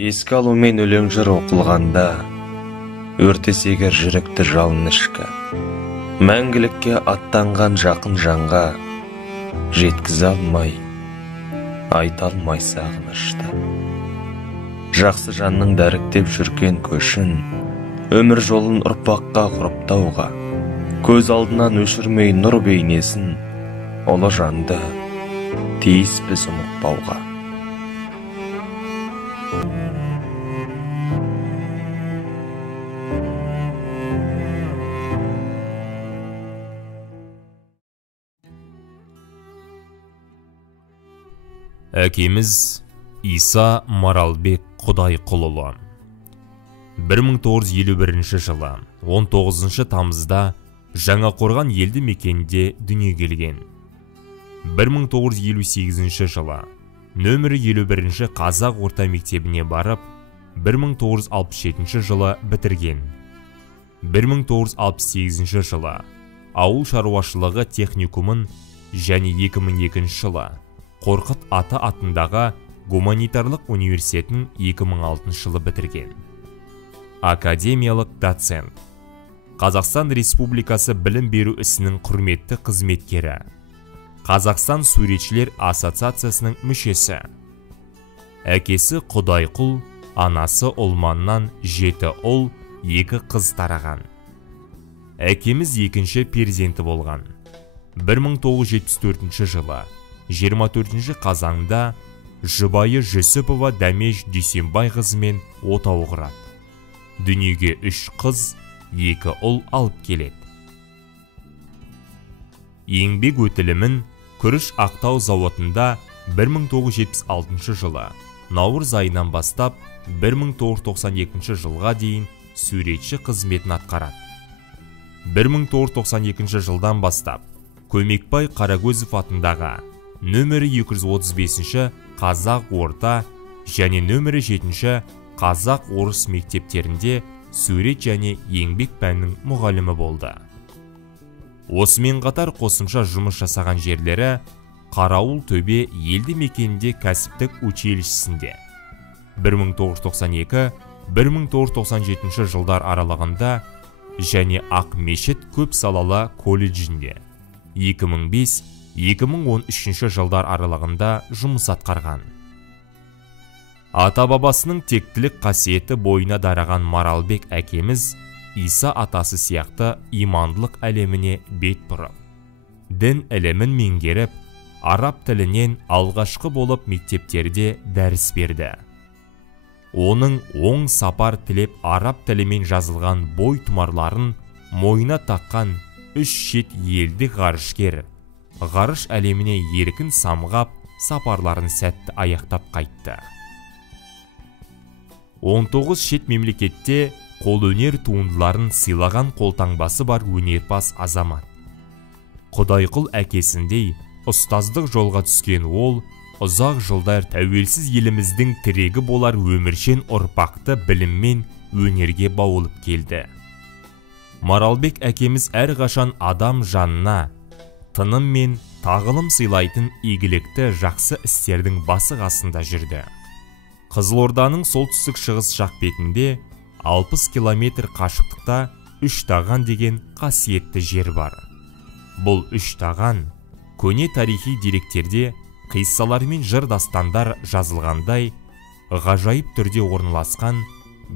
Еске алумен өлең жыр оқылғанда, өртесегер жүректі жалын ішкі, мәңгілікке аттанған жақын жанға жеткізе алмай, айта алмай сағынышты. Жақсы жанның дәріктеп жүрген көшін, өмір жолын ұрпаққа құрыптауға, көз алдынан өшірмей нұр бейнесін, ұлы жанды тиіс біз ұмытпауға. Әкеміз Иса Маралбек Құдайқұлұлы 1951 жылы 19 тамызда Жаңақорған елді мекенінде дүниеге келген. 1958 жылы нөмірі 51 қазақ орта мектебіне барып, 1967 жылы бітірген. 1968 жылы ауыл шаруашылығы техникумын және 2002 жылы Қорқыт Ата атындағы гуманитарлық университетін 2006 жылы бітірген. Академиялық доцент. Қазақстан Республикасы білім беру ісінің құрметті қызметкері. Қазақстан суретшілер ассоциациясының мүшесі. Әкесі Құдайқұл, анасы Олманнан 7 ұл, 2 қыз тараған. Әкеміз екінші перзенті болған. 1974 жылы 24 қазанда жұбайы Жүсіпова Дәмеш Дүйсенбай қызымен отау құрады. Дүниеге 3 қыз, 2 ұл алып келеді. Еңбек өтілімін күріш ақтау зауытында 1976 жылы наурыз айынан бастап 1992 жылға дейін суретші қызметін атқарады. 1992 жылдан бастап Көмекбай Қарагөзов атындағы нөмірі 235 қазақ орта және нөмірі 7 қазақ орыс мектептерінде сурет және еңбек пәнінің мұғалімі болды. Осымен қатар қосымша жұмыс жасаған жерлері Қарауыл Төбе елді мекенінде кәсіптік училищесінде 1992-1997 жылдар аралығында және Ақмешіт көп салалы колледжінде 2005-2013 жылдар аралығында жұмыс атқарған. Ата-бабасының тектілік қасиеті бойына дараған Маралбек әкеміз Иса атасы сияқты имандылық әлеміне бет бұрып, дін ілімін меңгеріп, араб тілінен алғашқы болып мектептерде дәріс берді. Оның оң сапар тілеп араб тілімен жазылған бой тұмарларын мойнына таққан 3 шет елді ғарышкер, ғарыш әлеміне еркін самғап, сапарларын сәтті аяқтап қайтты. 19 шет мемлекетте қолөнер туындыларын сыйлаған қолтаңбасы бар өнерпаз азамат. Құдайқұл әкесіндей ұстаздық жолға түскен ол, ұзақ жылдар тәуелсіз еліміздің тірегі болар өміршен ұрпақты біліммен өнерге баулып келді. Маралбек әкеміз әрқашан адам жанына тыным мен тағылым сыйлайтын игілікті жақсы істердің басы қасында жүрді. Қызылорданың солтүстік шығыс жақ бетінде 60 километр қашықтықта Үштаған деген қасиетті жер бар. Бұл Үштаған көне тарихи деректерде қиссалар мен жыр дастандар жазылғандай ғажайып түрде орналасқан,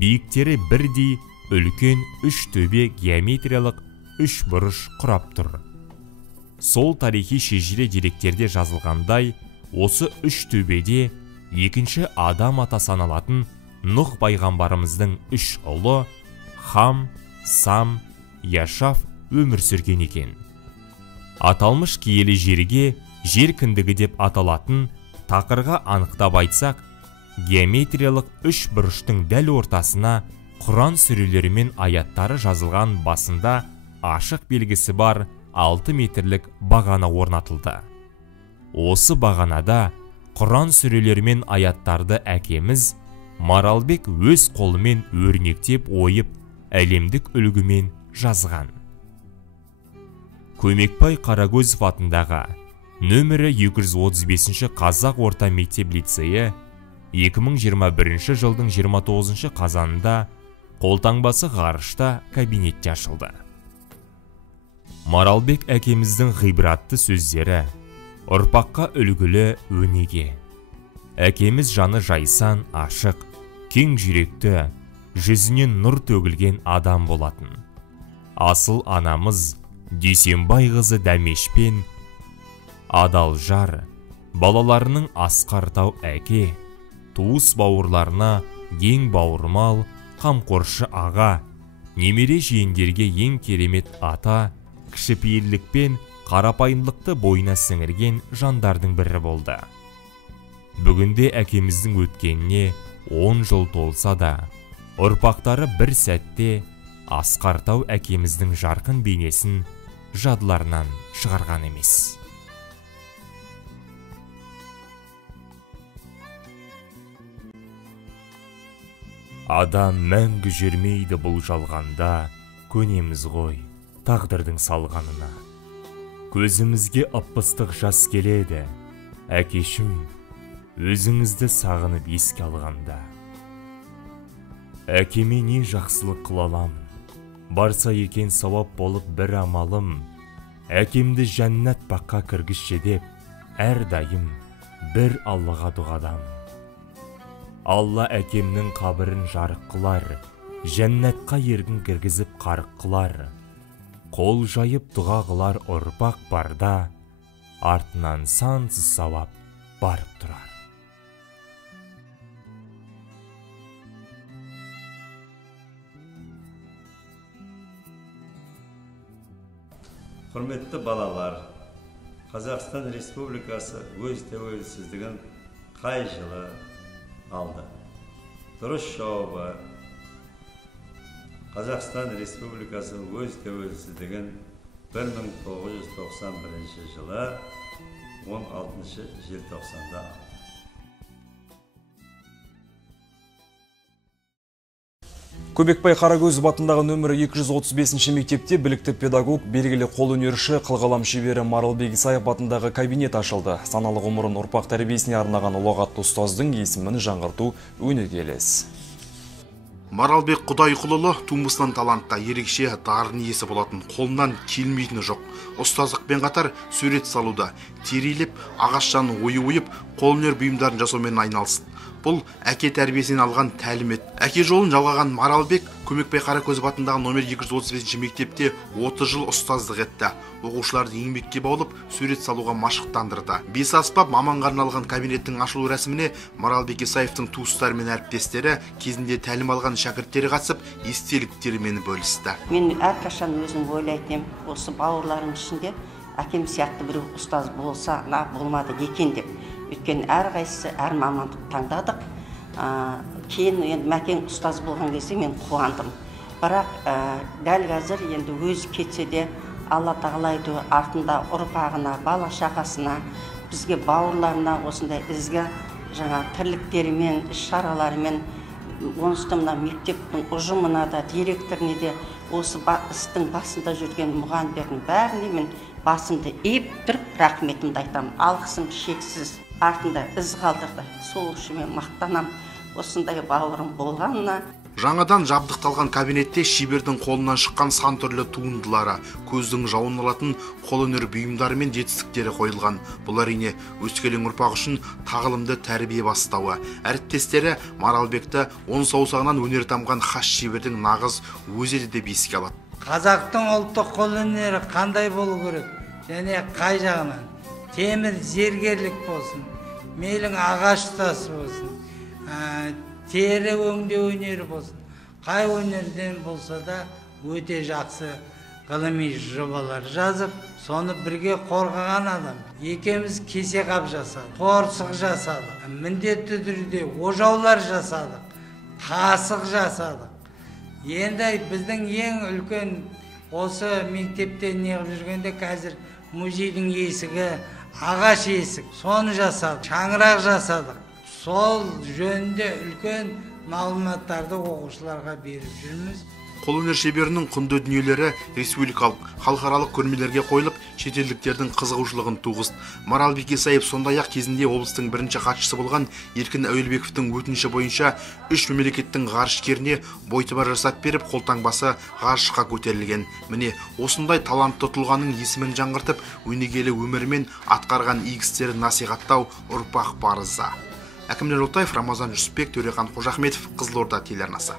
биіктері бірдей үлкен 3 төбе геометриялық 3 бұрыш құрап тұр. Сол тарихи шежіре деректерде жазылғандай, осы 3 төбеде екінші адам ата саналатын Нұх пайғамбарымыздың 3 ұлы Хам, Сам, Яшаф өмір сүрген екен. Аталмыш киелі жерге жер кіндігі деп аталатын тақырға анықтап айтсақ, геометриялық 3 бұрыштың дәл ортасына Құран сүрелері мен аяттары жазылған басында ашық белгісі бар 6 метрлік бағана орнатылды. Осы бағанада Құран сүрелері мен аяттарды әкеміз Маралбек өз қолымен өрнектеп ойып, әлемдік үлгімен жазған. Көмекбай Қарагөзов атындағы нөмірі 235 қазақ орта мектеп лицейі 2021 жылдың 29 қазанында қолтаңбасы ғарышта кабинетте ашылды. Маралбек әкеміздің ғибратты сөздері ұрпаққа үлгілі өнеге. Әкеміз жаны жайсан, ашық, кең жүректі, жүзінен нұр төгілген адам болатын. Асыл анамыз Дүйсенбай қызы Дәмешпен адал жар, балаларының асқартау әке, туыс бауырларына ең бауырмал, қамқоршы аға, немере жиендерге ең керемет ата, кішіпейірлікпен қарапайымдылықты бойына сіңірген жандардың бірі болды. Бүгінде әкеміздің өткеніне 10 жыл толса да, ұрпақтары бір сәтте Асқартау әкеміздің жарқын бейнесін жадыларынан шығарған емес. Адам мәңгі жүрмейді бұл жалғанда, көнеміз ғой тағдырдың салғанына. Көзімізге ып-ыстық жас келеді, әкешім, өзіңізді сағынып еске алғанда. Әкеме не жақсылық қылалам, барса екен сауап болып бір амалым, әкемді жәннат баққа кіргізші деп, әрдайым бір Аллаға дұғадам. Алла әкемнің қабірін жарық қылар, жәннатқа ергін кіргізіп қарық қылар. Қол жайып дұға қылар ұрпақ барда, артынан сансыз сауап барып тұрар. Құрметті балалар, Қазақстан Республикасы өз тәуелсіздігін қай жылы алды? Дұрыс жауабы: Қазақстан Республикасы өз тәуелсіздігін 1991 жылы 16 желтоқсанда алды. Көбекбай Қарагөзов атындағы нөмірі 235 мектепте білікті педагог, белгілі қолөнерші, қылғалам шебері Маралбек Исаев атындағы кабинет ашылды. Саналы ғұмырын ұрпақ тәрбиесіне арнаған ұлағатты ұстаздың есімін жаңғырту өнегелес. Маралбек Құдайқұлұлы тумысынан талантта, ерекше дарын иесі болатын, қолынан келмейтіні жоқ. Ұстаздықпен қатар сурет салуда, терилеп, ағаштан ойып, қолөнер бұйымдарын жасаумен айналысты. Бұл әке тәрбиесінен алған тәлімет. Әке жолын жалғаған Маралбек Көбекбай Қарагөзов атындағы номер 235 мектепте 30 жыл ұстаздық етті. Оқушыларды еңбекке баулып, сурет салуға машықтандырды. Бес аспап маманға арналған кабинеттің ашылу рәсіміне Маралбек Исаевтың туыстары мен әріптестері, кезінде тәлім алған шәкірттері қатысып, естеліктерімен бөлісті. Мен әрқашан өзім ойлайтын, осы бауырларым ішінде әкем сияқты біреу ұстаз болса, болмады екен деп. Өйткені әрқайсысы әр мамандық таңдадық. Кейін енді мәкең ұстаз болған кезде мен қуандым. Бірақ дәл қазір енді өзі кетсе де Алла тағала артында ұрпағына, бала шағасына, бізге бауырларына осындай ізгі жаңа тірліктерімен, іс-шараларымен, онсыз мына мектептің ұжымына да, директоріне де, осы істің басында жүрген мұғалімдердің бәріне мен басымды иіп тұрып рахметімді айтамын. Алғысым шексіз. Артында із қалдырды. Сол үшін мен мақтанам осындай бауырым болғанына. Жаңадан жабдықталған кабинетте шебердің қолынан шыққан сан түрлі туындылары, көздің жауын алатын қолөнер бұйымдары мен жетістіктері қойылған. Бұл әрине өскелең ұрпақ үшін тағылымды тәрбие бастауы. Әріптестері Маралбекті 10 саусағынан өнер тамған хас шебердің нағыз өзі деп еске алады. Қазақтың ұлттық қолөнері қандай болу керек және қай жағынан? Темір зергерлік болсын, мейлің ағаш тасы болсын, тері өңдеу өнері болсын, қай өнерден болса да өте жақсы ғылыми жобалар жазып, соны бірге қорғаған адам. Екеміз кесе қап жасадық, қорсық жасадық, міндетті түрде ожаулар жасадық, қасық жасадық. Енді біздің ең үлкен осы мектепте неғып жүргенде қазір музейдің есігі, ағаш есік, соны жасадық, шаңырақ жасадық. Сол жөнінде үлкен мағлұматтарды оқушыларға беріп жүрміз. Қолөнер шеберінің құнды дүниелері республикалық, халықаралық көрмелерге қойылып, шетелдіктердің қызығушылығын туғызды. Маралбек Исаев сондай-ақ кезінде облыстың бірінші хатшысы болған Еркін Әуелбековтің өтініші бойынша 3 мемлекеттің ғарышкеріне бойтұмар жасап беріп, қолтаңбасы ғарышқа көтерілген. Міне, осындай талантты тұлғаның есімін жаңғыртып, өнегелі өмірімен атқарған игі істерін насихаттау ұрпақ парызы. Әкімнен Отаев, Рамазан Жүсіпбек, Төрехан Қожахметов, Қызылорда телеарнасы.